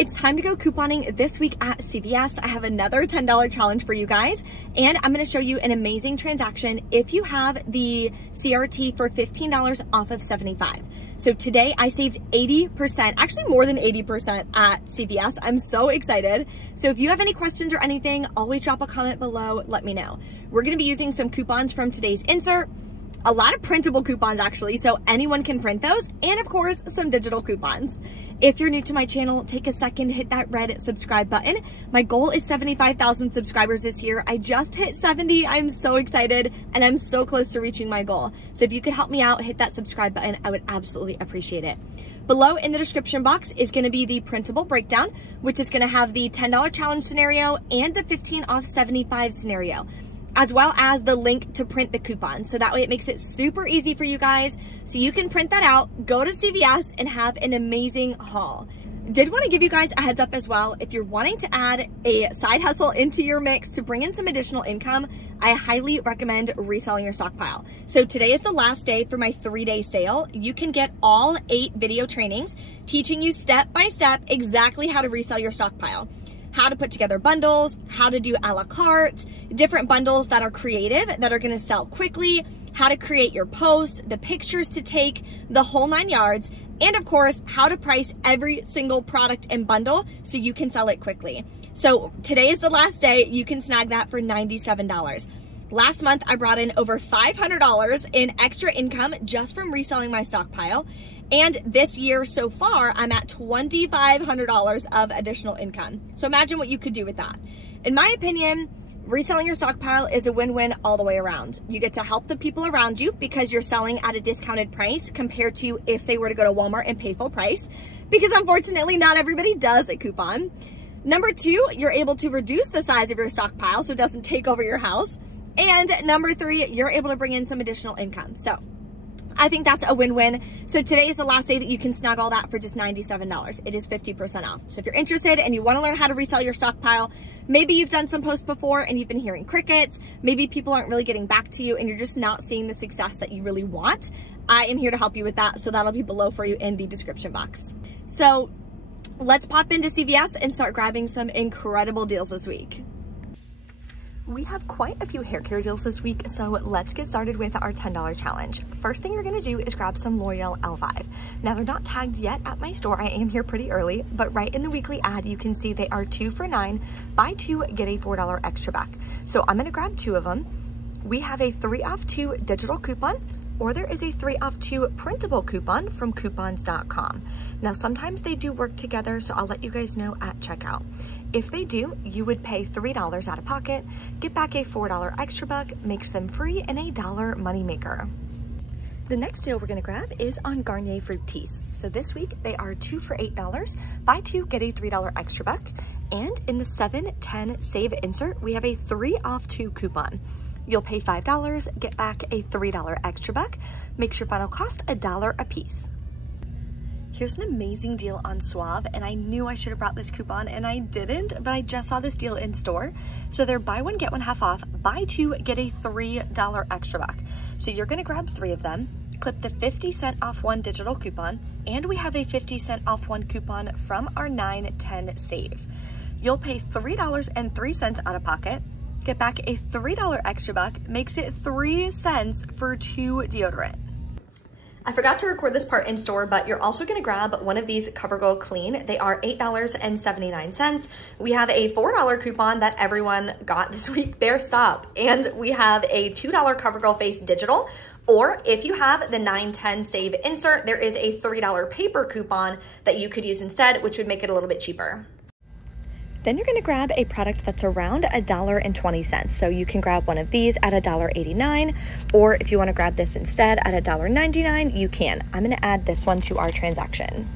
It's time to go couponing this week at CVS. I have another $10 challenge for you guys, and I'm gonna show you an amazing transaction if you have the CRT for $15 off of $75. So today I saved 80%, actually more than 80% at CVS. I'm so excited. So if you have any questions or anything, always drop a comment below, let me know. We're gonna be using some coupons from today's insert, a lot of printable coupons actually, so anyone can print those, and of course, some digital coupons. If you're new to my channel, take a second, hit that red subscribe button. My goal is 75,000 subscribers this year. I just hit 70, I'm so excited, and I'm so close to reaching my goal. So if you could help me out, hit that subscribe button, I would absolutely appreciate it. Below in the description box is gonna be the printable breakdown, which is gonna have the $10 challenge scenario and the 15 off 75 scenario, as well as the link to print the coupon. So that way it makes it super easy for you guys. So you can print that out, go to CVS and have an amazing haul. Did want to give you guys a heads up as well. If you're wanting to add a side hustle into your mix to bring in some additional income, I highly recommend reselling your stockpile. So today is the last day for my 3-day sale. You can get all 8 video trainings teaching you step by step exactly how to resell your stockpile. How to put together bundles, how to do a la carte, different bundles that are creative, that are gonna sell quickly, how to create your post, the pictures to take, the whole 9 yards, and of course, how to price every single product and bundle so you can sell it quickly. So today is the last day, you can snag that for $97. Last month, I brought in over $500 in extra income just from reselling my stockpile. And this year so far, I'm at $2,500 of additional income. So imagine what you could do with that. In my opinion, reselling your stockpile is a win-win all the way around. You get to help the people around you because you're selling at a discounted price compared to if they were to go to Walmart and pay full price, because unfortunately not everybody does a coupon. Number 2, you're able to reduce the size of your stockpile so it doesn't take over your house. And number 3, you're able to bring in some additional income. So I think that's a win-win. So today is the last day that you can snag all that for just $97. It is 50% off. So if you're interested and you want to learn how to resell your stockpile, maybe you've done some posts before and you've been hearing crickets, maybe people aren't really getting back to you and you're just not seeing the success that you really want, I am here to help you with that. So that'll be below for you in the description box. So let's pop into CVS and start grabbing some incredible deals this week. We have quite a few hair care deals this week, so let's get started with our $10 challenge. First thing you're gonna do is grab some L'Oreal L5. Now they're not tagged yet at my store, I am here pretty early, but right in the weekly ad, you can see they are 2 for $9, buy 2, get a $4 extra back. So I'm gonna grab 2 of them. We have a 3 off 2 digital coupon, or there is a 3 off 2 printable coupon from coupons.com. Now sometimes they do work together, so I'll let you guys know at checkout. If they do, you would pay $3 out of pocket, get back a $4 extra buck, makes them free and a $1 moneymaker. The next deal we're gonna grab is on Garnier Fructis. So this week they are 2 for $8, buy 2, get a $3 extra buck. And in the 7-10 save insert, we have a 3 off 2 coupon. You'll pay $5, get back a $3 extra buck, makes your final cost $1 a piece. Here's an amazing deal on Suave, and I knew I should have brought this coupon and I didn't, but I just saw this deal in store. So they're buy 1, get 1 half off, buy 2, get a $3 extra buck. So you're gonna grab 3 of them, clip the 50-cent off 1 digital coupon, and we have a 50-cent off 1 coupon from our 9-10 save. You'll pay $3.03 out of pocket, get back a $3 extra buck, makes it 3 cents for 2 deodorant. I forgot to record this part in store, but you're also gonna grab one of these CoverGirl Clean. They are $8.79. We have a $4 coupon that everyone got this week, Bear Stop. And we have a $2 CoverGirl Face Digital, or if you have the 9-10 save insert, there is a $3 paper coupon that you could use instead, which would make it a little bit cheaper. Then you're gonna grab a product that's around $1.20. So you can grab one of these at $1.89, or if you wanna grab this instead at $1.99, you can. I'm gonna add this one to our transaction.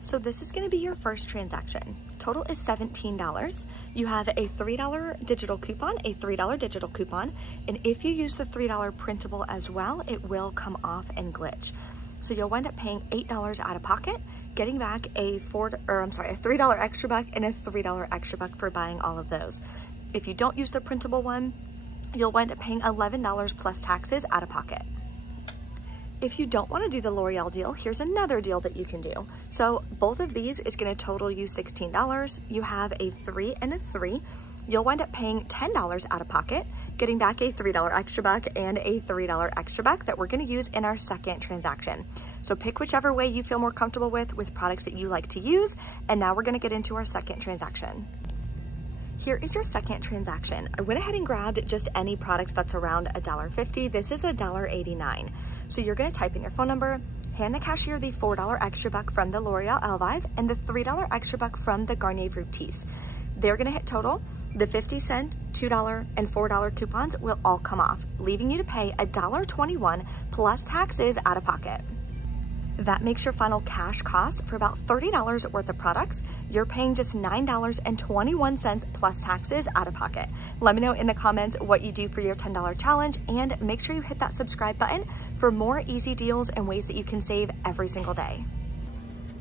So this is gonna be your first transaction. Total is $17. You have a $3 digital coupon, a $3 digital coupon, and if you use the $3 printable as well, it will come off and glitch. So you'll wind up paying $8 out of pocket, getting back a $3 extra buck and a $3 extra buck for buying all of those. If you don't use the printable one, you'll wind up paying $11 plus taxes out of pocket. If you don't want to do the L'Oreal deal, here's another deal that you can do. So both of these is going to total you $16. You have a 3 and a 3. You'll wind up paying $10 out of pocket, getting back a $3 extra buck and a $3 extra buck that we're going to use in our second transaction. So pick whichever way you feel more comfortable with products that you like to use. And now we're going to get into our second transaction. Here is your second transaction. I went ahead and grabbed just any product that's around $1.50. This is $1.89. So you're gonna type in your phone number, hand the cashier the $4 extra buck from the L'Oreal Elvive and the $3 extra buck from the Garnier Fructis. They're gonna hit total. The 50-cent, $2, and $4 coupons will all come off, leaving you to pay $1.21 plus taxes out of pocket. That makes your final cash cost for about $30 worth of products. You're paying just $9.21 plus taxes out of pocket. Let me know in the comments what you do for your $10 challenge, and make sure you hit that subscribe button for more easy deals and ways that you can save every single day.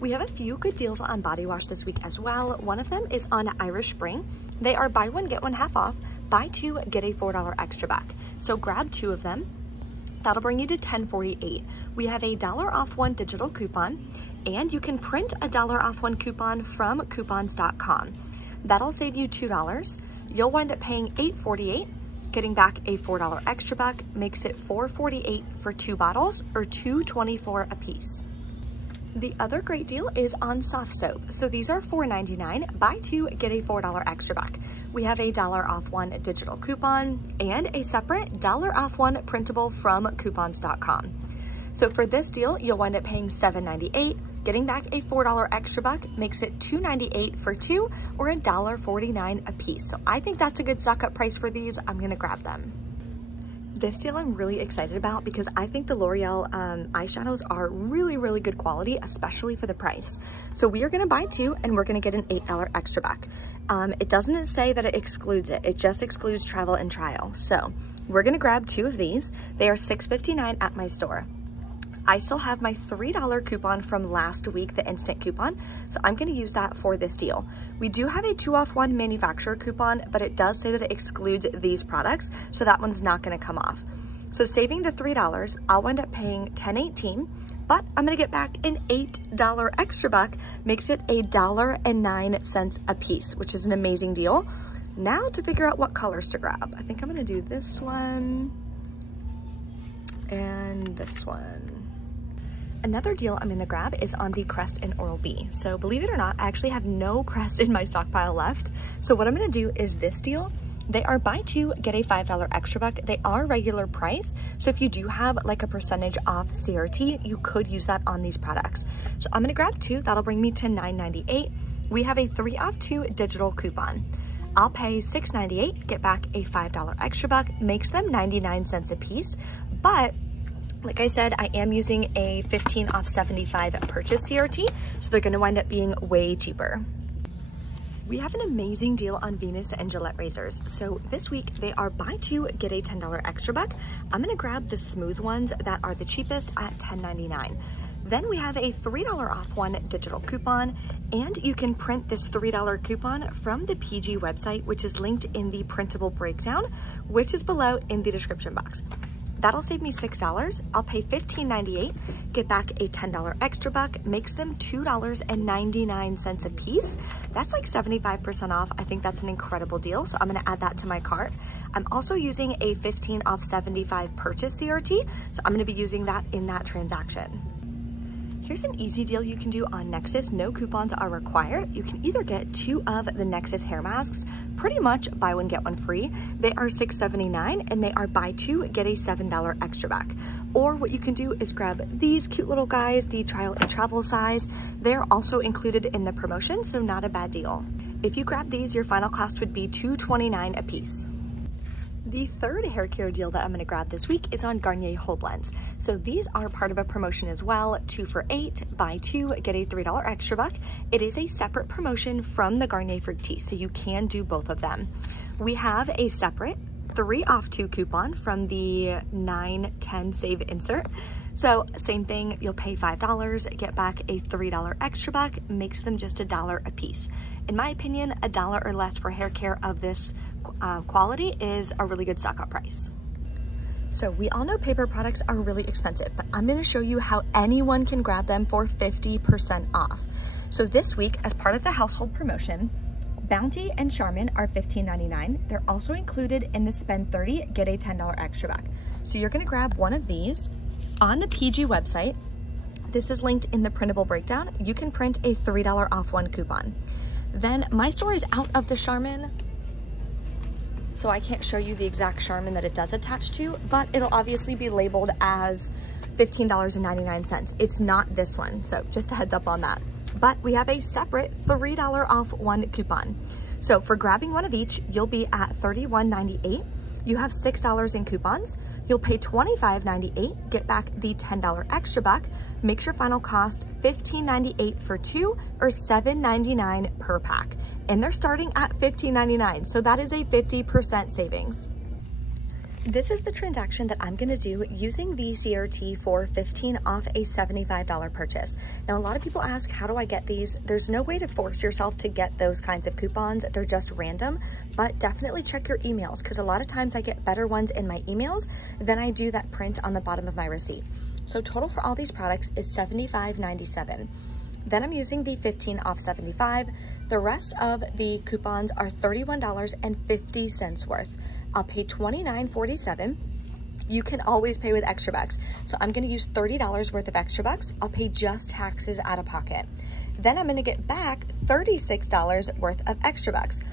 We have a few good deals on body wash this week as well. One of them is on Irish Spring. They are buy one, get one half off, buy two, get a $4 extra back. So grab 2 of them. That'll bring you to $10.48. We have a $1 off 1 digital coupon, and you can print a $1 off 1 coupon from coupons.com. That'll save you $2. You'll wind up paying $8.48, getting back a $4 extra buck, makes it $4.48 for 2 bottles or $2.24 a piece. The other great deal is on soft soap. So these are $4.99. Buy 2, get a $4 extra buck. We have a $1 off 1 digital coupon and a separate $1 off 1 printable from coupons.com. So for this deal, you'll wind up paying $7.98. Getting back a $4 extra buck makes it $2.98 for 2 or $1.49 a piece. So I think that's a good stock up price for these. I'm gonna grab them. This deal I'm really excited about because I think the L'Oreal eyeshadows are really, really good quality, especially for the price. So we are gonna buy 2 and we're gonna get an $8 extra buck. It doesn't say that it excludes it. It just excludes travel and trial. So we're gonna grab 2 of these. They are $6.59 at my store. I still have my $3 coupon from last week, the instant coupon, so I'm gonna use that for this deal. We do have a 2 off 1 manufacturer coupon, but it does say that it excludes these products, so that one's not gonna come off. So saving the $3, I'll wind up paying $10.18, but I'm gonna get back an $8 extra buck, makes it $1.09 a piece, which is an amazing deal. Now to figure out what colors to grab. I think I'm gonna do this one and this one. Another deal I'm gonna grab is on the Crest and Oral-B. So believe it or not, I actually have no Crest in my stockpile left. So what I'm gonna do is this deal. They are buy 2, get a $5 extra buck. They are regular price. So if you do have like a percentage off CRT, you could use that on these products. So I'm gonna grab 2, that'll bring me to $9.98. We have a 3 off 2 digital coupon. I'll pay $6.98, get back a $5 extra buck, makes them 99 cents a piece, but like I said, I am using a 15 off 75 purchase CRT, so they're gonna wind up being way cheaper. We have an amazing deal on Venus and Gillette razors. So this week they are buy 2, get a $10 extra buck. I'm gonna grab the smooth ones that are the cheapest at $10.99. Then we have a $3 off 1 digital coupon, and you can print this $3 coupon from the PG website, which is linked in the printable breakdown, which is below in the description box. That'll save me $6. I'll pay $15.98, get back a $10 extra buck, makes them $2.99 a piece. That's like 75% off. I think that's an incredible deal, so I'm gonna add that to my cart. I'm also using a 15 off 75 purchase CRT, so I'm gonna be using that in that transaction. Here's an easy deal you can do on Nexxus. No coupons are required. You can either get 2 of the Nexxus hair masks, pretty much buy 1, get 1 free. They are $6.79 and they are buy 2, get a $7 extra back. Or what you can do is grab these cute little guys, the trial and travel size. They're also included in the promotion, so not a bad deal. If you grab these, your final cost would be $2.29 a piece. The third hair care deal that I'm gonna grab this week is on Garnier Whole Blends. So these are part of a promotion as well, 2 for $8, buy 2, get a $3 extra buck. It is a separate promotion from the Garnier Fructis, so you can do both of them. We have a separate 3 off 2 coupon from the 9/10 save insert. So same thing, you'll pay $5, get back a $3 extra buck, makes them just $1 a piece. In my opinion, $1 or less for hair care of this quality is a really good stock up price. So we all know paper products are really expensive, but I'm gonna show you how anyone can grab them for 50% off. So this week, as part of the household promotion, Bounty and Charmin are $15.99. They're also included in the spend $30, get a $10 extra back. So you're gonna grab one of these on the PG website. This is linked in the printable breakdown. You can print a $3 off one coupon. Then my store is out of the Charmin, so I can't show you the exact Charmin that it does attach to, but it'll obviously be labeled as $15.99. It's not this one, so just a heads up on that. But we have a separate $3 off one coupon. So for grabbing one of each, you'll be at $31.98. You have $6 in coupons. You'll pay $25.98, get back the $10 extra buck, makes your final cost $15.98 for two or $7.99 per pack. And they're starting at $15.99, so that is a 50% savings. This is the transaction that I'm gonna do using the CRT for 15 off a $75 purchase. Now, a lot of people ask, how do I get these? There's no way to force yourself to get those kinds of coupons. They're just random, but definitely check your emails, because a lot of times I get better ones in my emails than I do that print on the bottom of my receipt. So total for all these products is $75.97. Then I'm using the 15 off 75. The rest of the coupons are $31.50 worth. I'll pay $29.47. You can always pay with extra bucks. So I'm gonna use $30 worth of extra bucks. I'll pay just taxes out of pocket. Then I'm gonna get back $36 worth of extra bucks.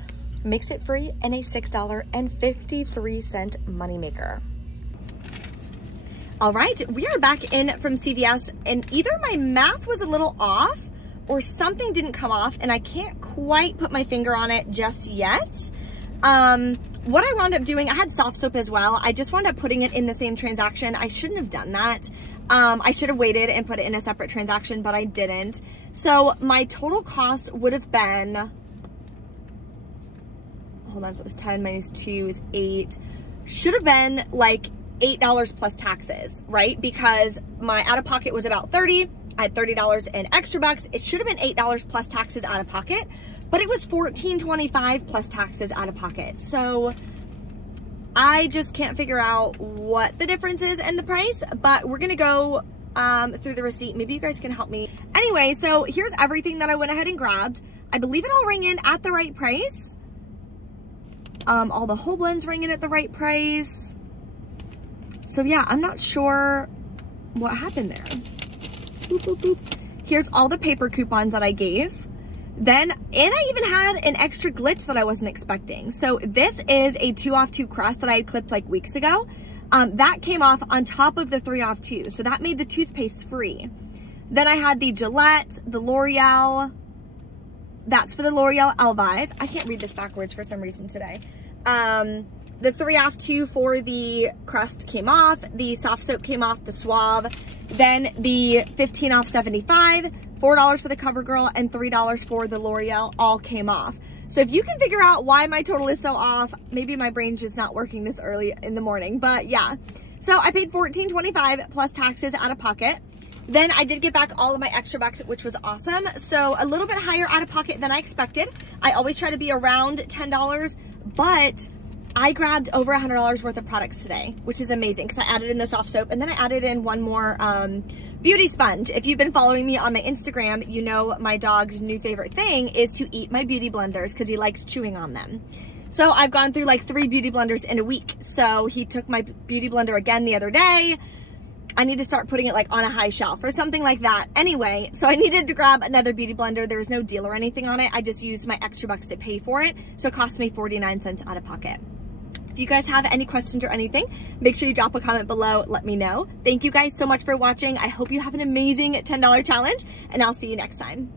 Makes it free and a $6.53 moneymaker. All right, we are back in from CVS, and either my math was a little off or something didn't come off, and I can't quite put my finger on it just yet. What I wound up doing, I had soft soap as well. I just wound up putting it in the same transaction. I shouldn't have done that. I should have waited and put it in a separate transaction, but I didn't. So my total cost would have been, hold on, so it was 10 minus 2 is 8. Should have been like $8 plus taxes, right? Because my out-of-pocket was about 30. I had $30 in extra bucks. It should have been $8 plus taxes out of pocket, but it was $14.25 plus taxes out of pocket. So I just can't figure out what the difference is in the price, but we're gonna go through the receipt. Maybe you guys can help me. Anyway, so here's everything that I went ahead and grabbed. I believe it all rang in at the right price. All the whole blends rang in at the right price. So yeah, I'm not sure what happened there. Boop, boop, boop. Here's all the paper coupons that I gave. And I even had an extra glitch that I wasn't expecting. So this is a 2 off 2 crust that I had clipped like weeks ago. That came off on top of the 3 off 2. So that made the toothpaste free. Then I had the Gillette, the L'Oreal. That's for the L'Oreal Elvive. I can't read this backwards for some reason today. The 3 off 2 for the crust came off. The soft soap came off, the Suave. Then the 15 off 75, $4 for the CoverGirl, and $3 for the L'Oreal all came off. So if you can figure out why my total is so off, maybe my brain's just not working this early in the morning, but yeah. So I paid $14.25 plus taxes out of pocket. Then I did get back all of my extra bucks, which was awesome. So a little bit higher out of pocket than I expected. I always try to be around $10, but I grabbed over $100 worth of products today, which is amazing because I added in the soft soap and then I added in one more beauty sponge. If you've been following me on my Instagram, you know my dog's new favorite thing is to eat my beauty blenders because he likes chewing on them. So I've gone through like 3 beauty blenders in a week. So he took my beauty blender again the other day. I need to start putting it like on a high shelf or something like that. Anyway, so I needed to grab another beauty blender. There was no deal or anything on it. I just used my extra bucks to pay for it. So it cost me 49 cents out of pocket. If you guys have any questions or anything, make sure you drop a comment below. Let me know. Thank you guys so much for watching. I hope you have an amazing $10 challenge, and I'll see you next time.